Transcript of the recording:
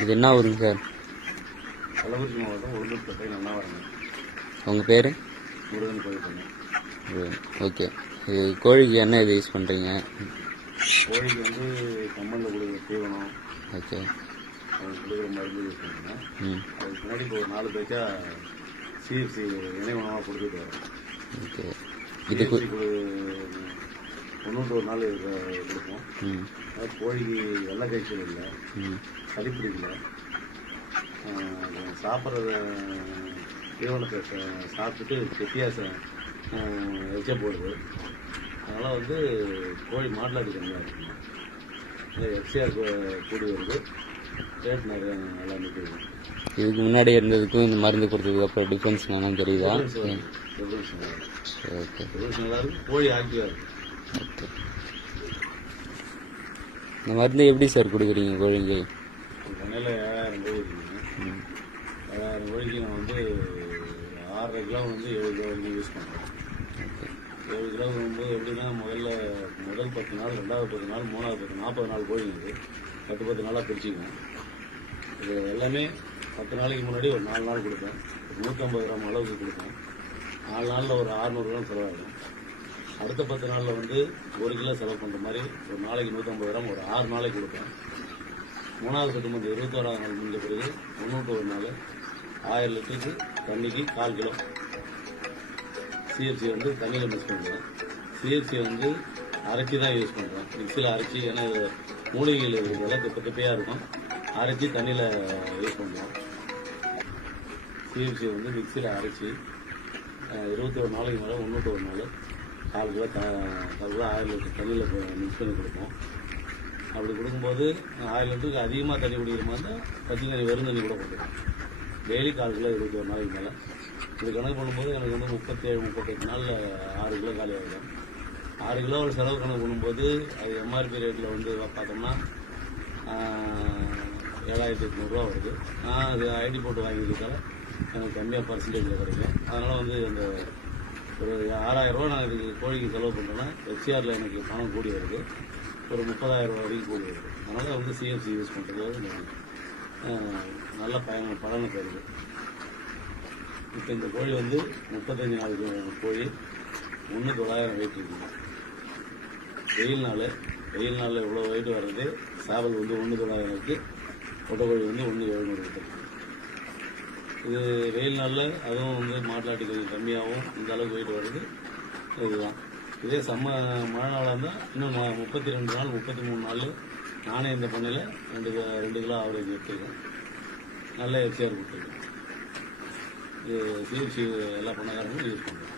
இது என்ன ஊருங்க சார்? கள்ளக்குறிச்சி மாவட்டம் உளுந்தூர்பேட்டை நன்னாவரம். உங்கள் பேர்? முருகன் கோயில் பண்ணு. ஓகே. இது கோழிக்கு என்ன இது யூஸ் பண்ணுறீங்க? கோழிக்கு வந்து கம்மலில் கொடுக்குற தீவனம், ஓகே, கொடுக்குற மருந்து யூஸ் பண்ணுறேன். அதுக்கு முன்னாடி இப்போ ஒரு 4 பேச்சா சிஎஃப்சி இணை உணவாக கொடுத்துட்டு வரேன். ஓகே. இதுக்கு 91 நாள் கொடுப்போம். அதாவது கோழிக்கு வெள்ளை காய்ச்சல் இல்லை, சளி பிடிக்கல, சாப்பிட்றத தீவனத்தை சாப்பிட்டுட்டு கெட்டியாக எச்ச போடுது. அதனால் வந்து கோழி மாடலாடி கம்மியாக இருக்குங்க. எஃப்சிஆர் கூடி வருது, ரேட் நிறைய நல்லா நிற்குது. இதுக்கு முன்னாடி இருந்ததுக்கும் இந்த மருந்து கொடுத்ததுக்கு அப்புறம் டிஃபரன்ஸ் என்னன்னு தெரியுதா? டிஃபரன்ஸ் நல்லா ஓகே, டிஃபரன்ஸ் நல்லா இருக்குது. கோழி ஆக்டிவாக இருக்குது. ஓகே. இந்த மருந்து எப்படி சார் கொடுக்குறீங்க கோழிக்கு? பண்ணையில் 7000 கோழி இருக்குங்க. 7000 கோழிக்கு நான் வந்து 6.5 கிலோ வந்து 7 கிலோ வந்து யூஸ் பண்ணுறேன். 7 கிலோ வரும்போது எப்படின்னா முதல் 10 நாள், 2வது 10 நாள், 3வது 10, 40 நாள் கோழி இருக்குது. 10 நாளாக பிரிச்சுக்குவேன். இது எல்லாமே 10 நாளைக்கு முன்னாடி ஒரு 4 நாள் கொடுப்பேன். 150 கிராம் அளவுக்கு கொடுப்பேன். 4 நாளில் ஒரு 600 கிராம் செலவாகும். அடுத்த 10 நாளில் வந்து 1 கிலோ செலவு பண்ணுற மாதிரி ஒரு நாளைக்கு 150 கிராம் ஒரு 6 நாளைக்கு கொடுப்பேன். 3வது கட்டு மருந்து 21ஆவது நாள் முடிஞ்ச பிறகு 91 நாள் 1000 லிட்டருக்கு தண்ணிக்கு 1/4 கிலோ சிஎஃப்சி வந்து தண்ணியில் மிக்ஸ் பண்ணுறேன். சிஎஃப்சி வந்து அரைச்சி தான் யூஸ் பண்ணுறேன். மிக்சியில் அரைச்சி, ஏன்னா மூலிகைகள் இருக்கிறதால திப்பையாக இருக்கும், அரைச்சி தண்ணியில் யூஸ் பண்ணுறோம். சிஎஃப்சி வந்து மிக்சியில் அரைச்சி 21 நாளைக்கு மேலே 91 நாள் 1/4 கிலோ 1000 லிட்டர் தண்ணியில் மிக்ஸ் பண்ணி கொடுப்போம். அப்படி கொடுக்கும்போது 1000 லிட்டருக்கு அதிகமாக தண்ணி குடிக்கிற மாதிரி இருந்தால் பச்சை தண்ணி, வெறும் தண்ணி கூட கொடுக்குறோம். டெய்லி 1/4 கிலோ 21 நாளைக்கு மேலே. இது கணக்கு பண்ணும்போது எனக்கு வந்து 37-38 நாளில் 6 கிலோ காலி ஆகிடும். 6 கிலோ ஒரு செலவு கணக்கு பண்ணும்போது அது எம்ஆர்பி ரேட்டில் வந்து பார்த்தோம்னா 7800 வருது. நான் அது ஐடி போட்டு வாங்கிக்கிறதால எனக்கு கம்மியாக பர்சன்டேஜில் கிடைக்கும். அதனால் வந்து அந்த ஒரு 6000 நான் இதுக்கு கோழிக்கு செலவு பண்ணுறேன்னா எஃப்சிஆரில் எனக்கு பணம் கூடி வருது. ஒரு 30,000 வரைக்கும் கூடி வருது. அதனால் வந்து சிஎஃப்சி யூஸ் பண்ணுறது நல்ல பலனை தருது. இப்போ இந்த கோழி வந்து 35 நாள் கோழி 1900 வெயிட் இருக்குங்க. வெயில் நாளில் இவ்வளோ வெயிட் வர்றது. சாவல் வந்து 1900 இருக்குது, ஒட்டக்கோழி வந்து 1700 இருக்குது. இது வெயில் நாளில் அதுவும் வந்து மாட்டுலாட்டி கொஞ்சம் கம்மியாகவும் இந்த அளவுக்கு வெயிட் வருது. இதுதான். இதே மழை நாளாக இருந்தால் இன்னும் 32 நாள் 33 நாள் நானே இந்த பண்ணையில் 2 கிலோ ஆவரேஜ் எடுத்துருக்கேன். நல்ல எஃப்சிஆர் கொடுத்துருக்கேன். இது சிஎஃப்சி எல்லா பண்ணைக்காரங்களும் யூஸ் பண்ணுறேன்.